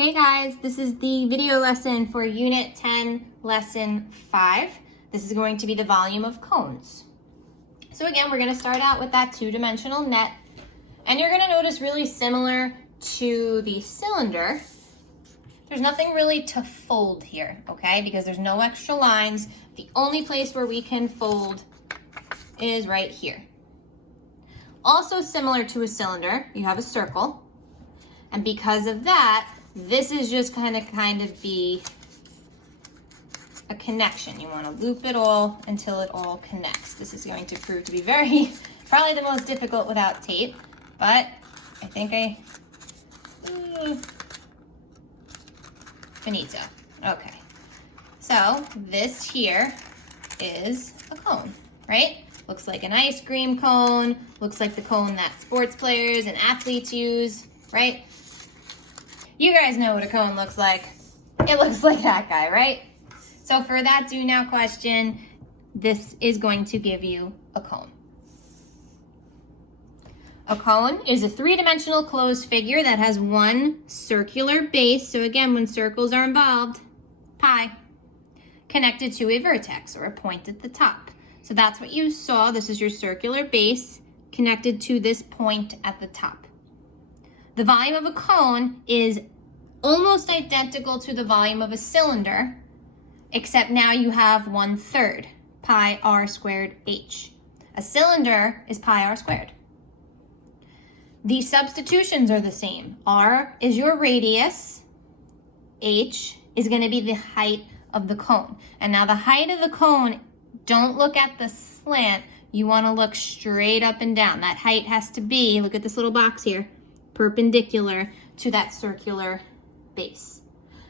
Hey guys, this is the video lesson for Unit 10, Lesson 5. This is going to be the volume of cones. So again, we're going to start out with that two-dimensional net, and you're going to notice really similar to the cylinder, there's nothing really to fold here, okay? Because there's no extra lines. The only place where we can fold is right here. Also similar to a cylinder, you have a circle, and because of that, this is just kind of be a connection. You want to loop it all until it all connects. This is going to prove to be probably the most difficult without tape, but I think finito. Okay, so this here is a cone, right? Looks like an ice cream cone, looks like the cone that sports players and athletes use, right? You guys know what a cone looks like. It looks like that guy, right? So for that do now question, this is going to give you a cone. A cone is a three-dimensional closed figure that has one circular base. So again, when circles are involved, pi, connected to a vertex or a point at the top. So that's what you saw. This is your circular base connected to this point at the top. The volume of a cone is almost identical to the volume of a cylinder, except now you have 1/3, pi r squared h. A cylinder is pi r squared. The substitutions are the same. R is your radius, h is going to be the height of the cone. And now the height of the cone, don't look at the slant, you want to look straight up and down. That height has to be, look at this little box here, perpendicular to that circular base.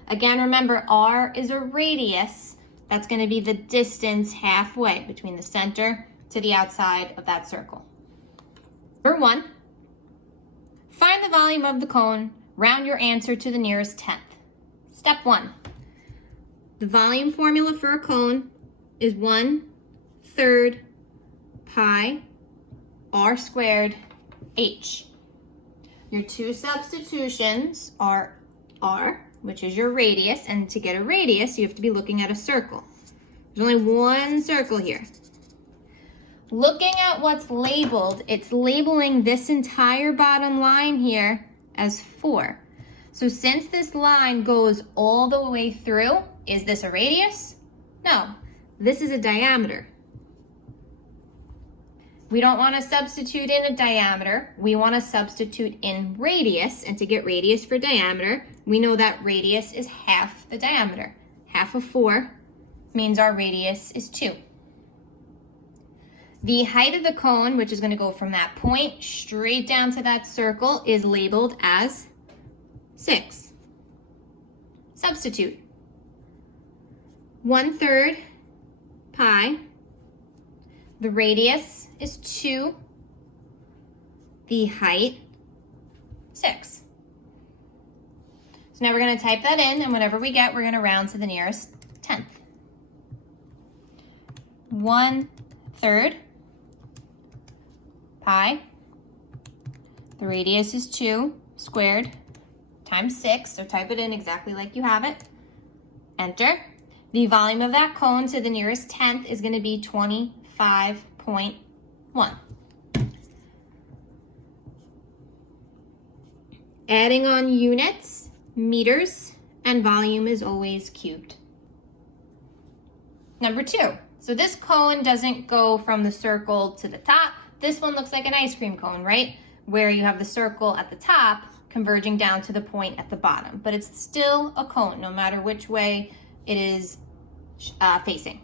Again, remember, r is a radius. That's going to be the distance halfway between the center to the outside of that circle. Number 1, find the volume of the cone, round your answer to the nearest tenth. Step 1, the volume formula for a cone is 1/3 pi r squared h. Your two substitutions are r, which is your radius, and to get a radius, you have to be looking at a circle. There's only one circle here. Looking at what's labeled, it's labeling this entire bottom line here as 4. So since this line goes all the way through, is this a radius? No, this is a diameter. We don't want to substitute in a diameter. We want to substitute in radius. And to get radius for diameter, we know that radius is half the diameter. Half of 4 means our radius is 2. The height of the cone, which is going to go from that point straight down to that circle, is labeled as 6. Substitute. 1/3 pi. The radius is 2. The height, 6. So now we're going to type that in, and whatever we get, we're going to round to the nearest tenth. 1/3 pi. The radius is 2 squared times 6. So type it in exactly like you have it. Enter. The volume of that cone to the nearest tenth is going to be 25.1. Adding on units, meters, and volume is always cubed. Number 2. So this cone doesn't go from the circle to the top. This one looks like an ice cream cone, right? Where you have the circle at the top converging down to the point at the bottom. But it's still a cone, no matter which way it is facing.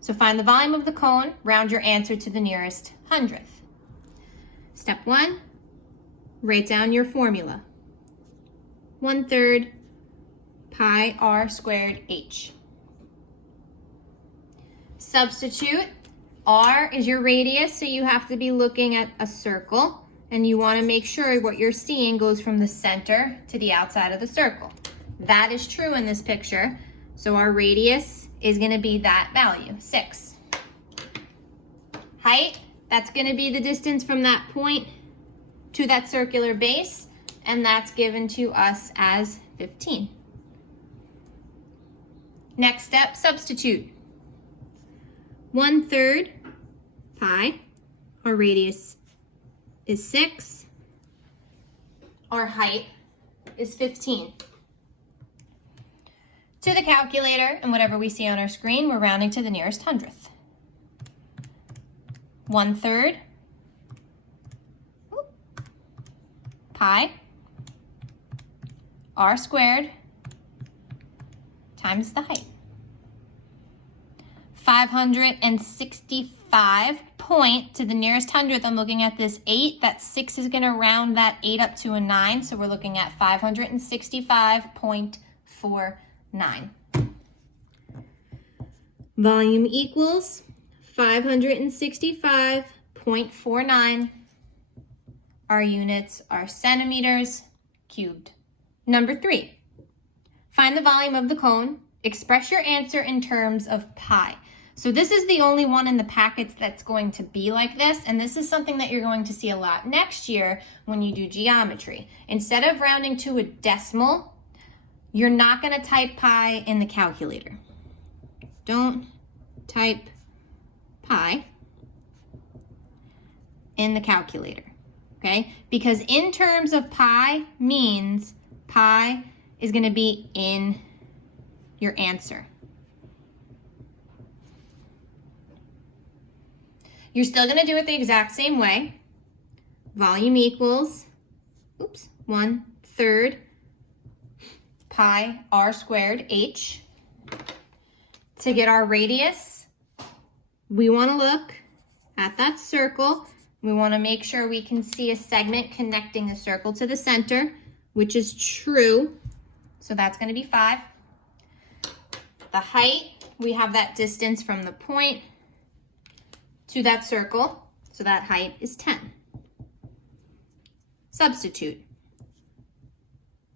So find the volume of the cone, round your answer to the nearest hundredth. Step 1, write down your formula. 1/3 pi r squared h. Substitute. R is your radius, so you have to be looking at a circle, and you want to make sure what you're seeing goes from the center to the outside of the circle. That is true in this picture. So our radius is going to be that value, 6. Height, that's going to be the distance from that point to that circular base. and that's given to us as 15. Next step, substitute. 1/3 pi, our radius is 6, our height is 15. To the calculator, and whatever we see on our screen, we're rounding to the nearest hundredth. 1/3 pi r squared times the height. 565 point to the nearest hundredth. I'm looking at this 8. That 6 is going to round that 8 up to a 9. So we're looking at 565.49. Volume equals 565.49. Our units are centimeters cubed. Number 3, find the volume of the cone. Express your answer in terms of pi. So this is the only one in the packets that's going to be like this, and this is something that you're going to see a lot next year when you do geometry. Instead of rounding to a decimal, you're not going to type pi in the calculator. Don't type pi in the calculator, okay? Because in terms of pi means pi is going to be in your answer. You're still going to do it the exact same way. Volume equals, 1/3 pi r squared h. To get our radius, we want to look at that circle. We want to make sure we can see a segment connecting the circle to the center, which is true. So that's going to be 5. The height, we have that distance from the point to that circle, so that height is 10. Substitute.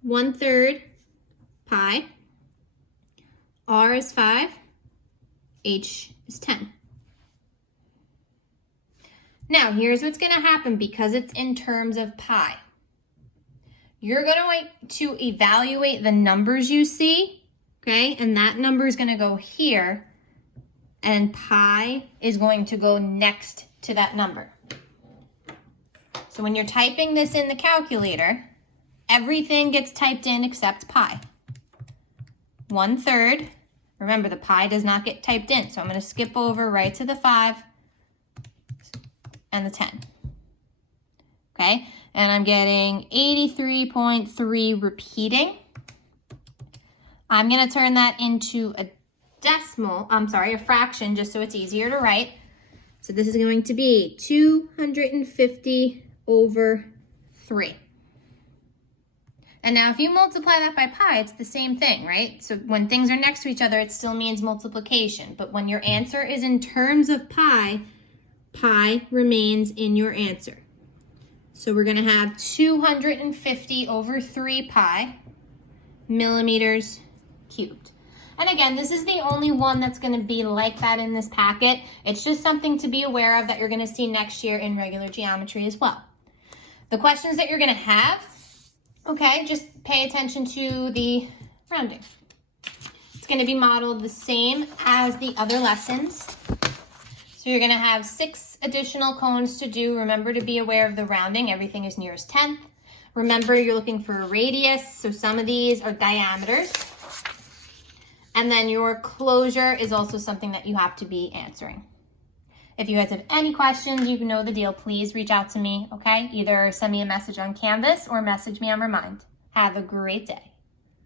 1/3 pi, r is 5, h is 10. Now, here's what's going to happen because it's in terms of pi. You're going to evaluate the numbers you see, okay? And that number is going to go here, and pi is going to go next to that number. So when you're typing this in the calculator, everything gets typed in except pi. 1/3. Remember, the pi does not get typed in, so I'm going to skip over right to the 5 and the 10. Okay, and I'm getting 83.3 repeating. I'm going to turn that into a fraction, just so it's easier to write. So this is going to be 250/3. And now if you multiply that by pi, it's the same thing, right? So when things are next to each other, it still means multiplication. But when your answer is in terms of pi, pi remains in your answer. So we're going to have 250/3 pi millimeters cubed. And again, this is the only one that's going to be like that in this packet. It's just something to be aware of that you're going to see next year in regular geometry as well. The questions that you're going to have, okay, just pay attention to the rounding. It's going to be modeled the same as the other lessons. So you're going to have 6 additional cones to do. Remember to be aware of the rounding. Everything is nearest tenth. Remember, you're looking for a radius, so some of these are diameters. And then your closure is also something that you have to be answering. If you guys have any questions, you know the deal. Please reach out to me, okay? Either send me a message on Canvas or message me on Remind. Have a great day.